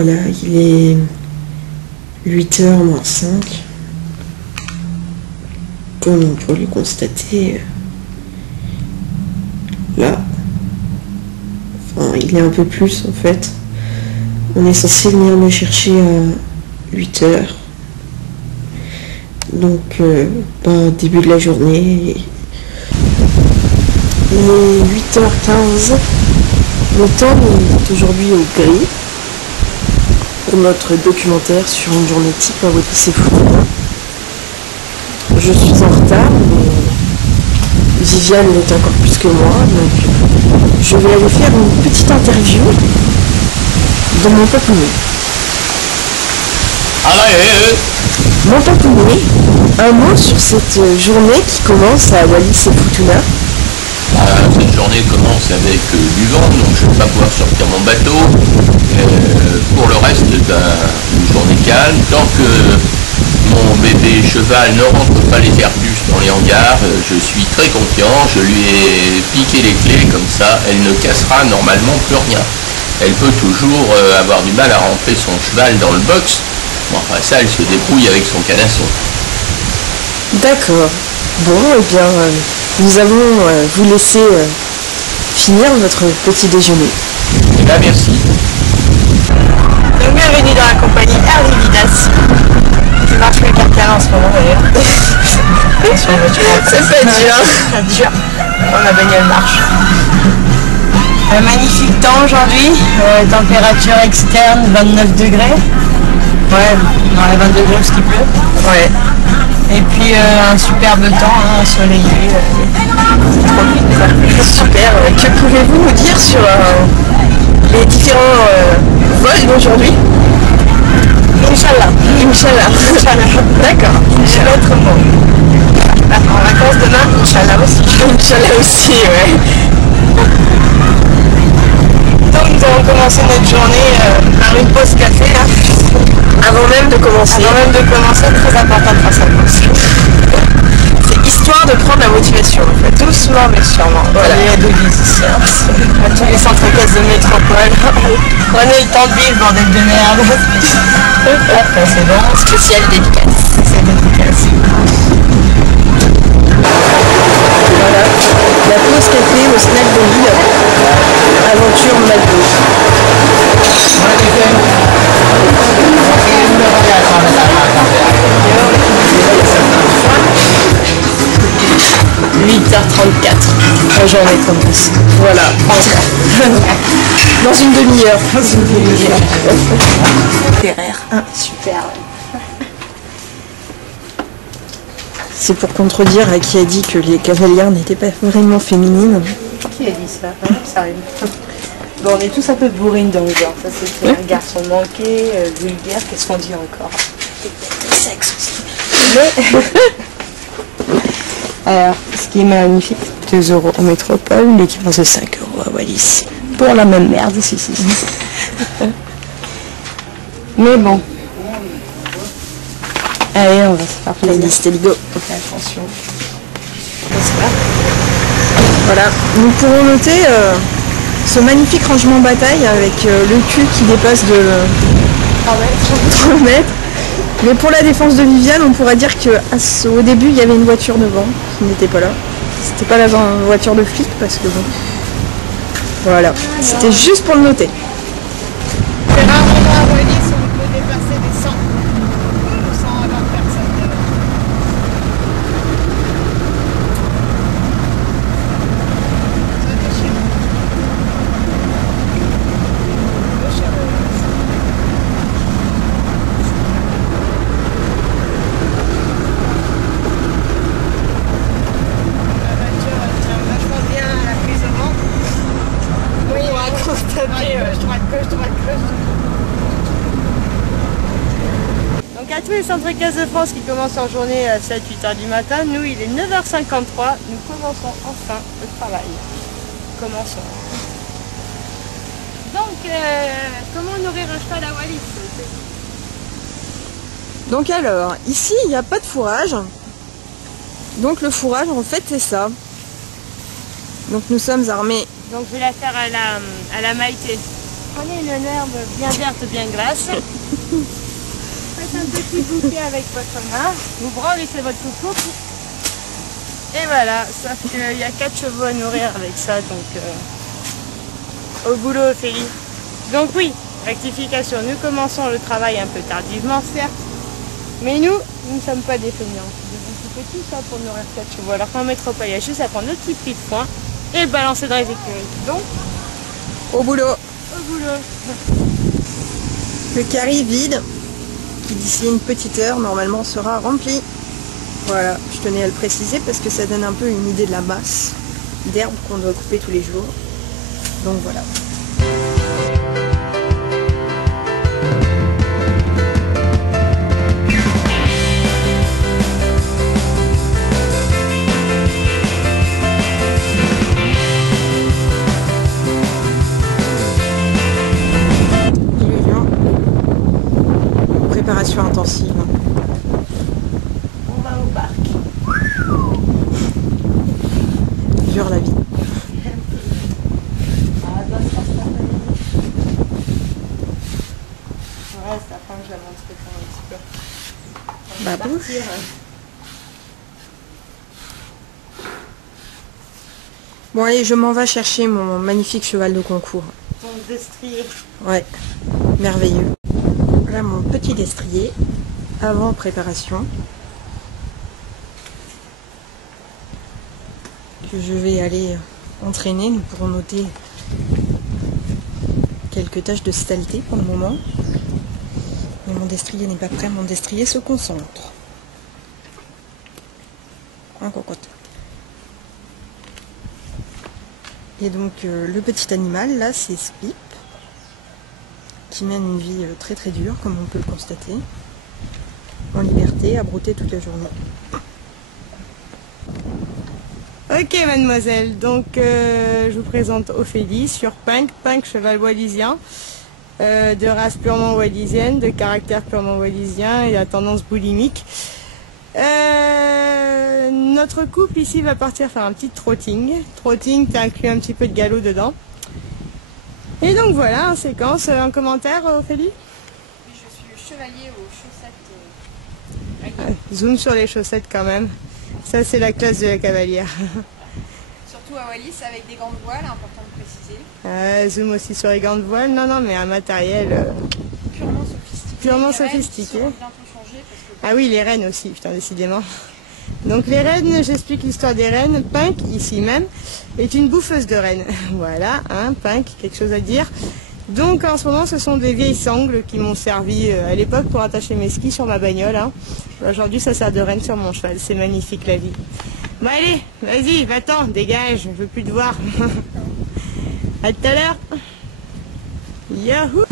voilà, il est 8h moins 5. Comme on peut le constater, là, enfin il est un peu plus en fait. On est censé venir me chercher à 8h. Donc, début de la journée. Il est 8h15. Le temps est aujourd'hui au gris pour notre documentaire sur une journée type à Wallis-et-Futuna. Je suis en retard, mais Viviane l'est encore plus que moi, donc je vais aller faire une petite interview dans mon papounet. Mon papounet, un mot sur cette journée qui commence à Wallis-et-Futuna. Cette journée commence avec du vent, donc je ne vais pas pouvoir sortir mon bateau. Pour le reste, une journée calme. Tant que mon bébé cheval ne rentre pas les Airbus dans les hangars, je suis très confiant. Je lui ai piqué les clés, comme ça elle ne cassera normalement plus rien. Elle peut toujours avoir du mal à rentrer son cheval dans le box. Bon, enfin ça, elle se débrouille avec son canasson. D'accord. Bon, eh bien, nous allons vous laisser finir votre petit déjeuner. Eh bien, merci. Donc, bienvenue dans la compagnie Air Liquidas. Je marche le caractère en ce moment d'ailleurs. C'est pas dur. C'est dur. Bon, la bagnole marche. Un magnifique temps aujourd'hui. Température externe 29 degrés. Ouais, dans les 20 degrés parce qu'il pleut. Ouais. Et puis un superbe temps, ensoleillé. Super. Que pouvez-vous nous dire sur les différents vols d'aujourd'hui? Inch'Allah. Inch'Allah. D'accord. J'ai l'autre mot. En vacances demain, Inch'Allah aussi. Inch'Allah aussi, ouais. Donc nous allons commencer notre journée par une pause café. Avant même de commencer. Avant même de commencer, très important de faire sa pause. C'est histoire de prendre la motivation en fait. Doucement mais sûrement. Voilà. Il y a de ici. À tous les centres caisses de métropole. Prenez le temps de vivre, bordel de merde. Après c'est bon. Spécial dédicace. C'est dédicace. Voilà. La pause café au snack de Lille. Aventure McDo. 8h34, la journée commence. Voilà, dans une demi-heure. Super. C'est pour contredire à qui a dit que les cavalières n'étaient pas vraiment féminines. Qui a dit ça? Sérieux. Bon, on est tous un peu bourrines dans le genre. Ça, c'est un garçon manqué, vulgaire. Qu'est-ce qu'on dit encore? Sexe aussi. Mais... Alors, ce qui est magnifique, 2 € en métropole, l'équivalent de 5 € à Wallis. Pour la même merde, si. Mais bon. Allez, on va se faire plaisir. Ladies, let's go. Attention. Voilà, nous pourrons noter ce magnifique rangement bataille avec le cul qui dépasse de 3 mètres. Mais pour la défense de Viviane, on pourra dire qu'au début, il y avait une voiture devant qui n'était pas là. C'était pas la voiture de flic parce que bon... Voilà, c'était juste pour le noter. C'est rarement à Wallis où on peut dépasser les 100 ou 120 personnes. La voiture tient vachement bien à la prise au vent. Oui, on va constater droite, gauche. Donc à tous les centres caisses de France qui commencent leur journée à 7-8h du matin, nous il est 9h53, nous commençons enfin le travail. Commençons. Donc, comment nourrir un cheval à Wallis? Donc alors, ici, il n'y a pas de fourrage. Donc le fourrage, en fait, c'est ça. Donc nous sommes armés. Donc je vais la faire à la Maïté. prenez une herbe bien verte, bien grasse. Faites un petit bouquet avec votre main. Vous brandissez votre coucou. Et voilà, sauf qu'il y a 4 chevaux à nourrir avec ça, donc au boulot Ophélie. Donc oui, rectification, nous commençons le travail un peu tardivement certes, mais nous ne sommes pas des feignants. Nous fait tout ça pour nourrir 4 chevaux, alors qu'en métropole, il y a juste à prendre le petit prix de foin et le balancer dans les écuries. Donc, Au boulot. au boulot. Le carré vide, qui d'ici une petite heure, normalement, sera rempli. Voilà, je tenais à le préciser parce que ça donne un peu une idée de la masse d'herbe qu'on doit couper tous les jours. Donc voilà. Préparation intensive. On va au parc. Dure la vie. Ah, ça se passe pas mal. Ouais, ça fin que j'avancerai quand même un petit peu. Bah bouge. Partir. Bon allez, je m'en vais chercher mon magnifique cheval de concours. Ton destrier. Ouais, merveilleux. Voilà mon petit destrier, avant préparation. Que je vais aller entraîner. Nous pourrons noter quelques taches de saleté pour le moment. Mais mon destrier n'est pas prêt, mon destrier se concentre. Un cocotte. Et donc le petit animal là, c'est Spip, qui mène une vie très très dure, comme on peut le constater, en liberté, à brouter toute la journée. Ok mademoiselle, donc je vous présente Ophélie sur Punk, cheval wallisien, de race purement wallisienne, de caractère purement wallisien et à tendance boulimique. Notre couple ici va partir faire un petit trotting. Trotting, t'as inclus un petit peu de galop dedans. Et donc voilà, en séquence, un commentaire Ophélie? Oui, je suis chevalier aux chaussettes. Zoom sur les chaussettes quand même. Ça c'est la classe de la cavalière. Surtout à Wallis avec des gants de voile, important de préciser. Zoom aussi sur les gants de voile. Non, non, mais un matériel Purement sophistiqué. purement Les rênes qui sophistiqué. seront bientôt changées parce que Ah oui, les rennes aussi, putain, décidément. Donc les rennes, j'explique l'histoire des rennes. Punk, ici même, est une bouffeuse de rennes. Voilà, hein, Punk, quelque chose à dire. Donc en ce moment, ce sont des vieilles sangles qui m'ont servi à l'époque pour attacher mes skis sur ma bagnole. Hein. Aujourd'hui, ça sert de renne sur mon cheval. C'est magnifique la vie. Bon allez, vas-y, va-t'en, dégage, je veux plus te voir. À tout à l'heure. Yahoo!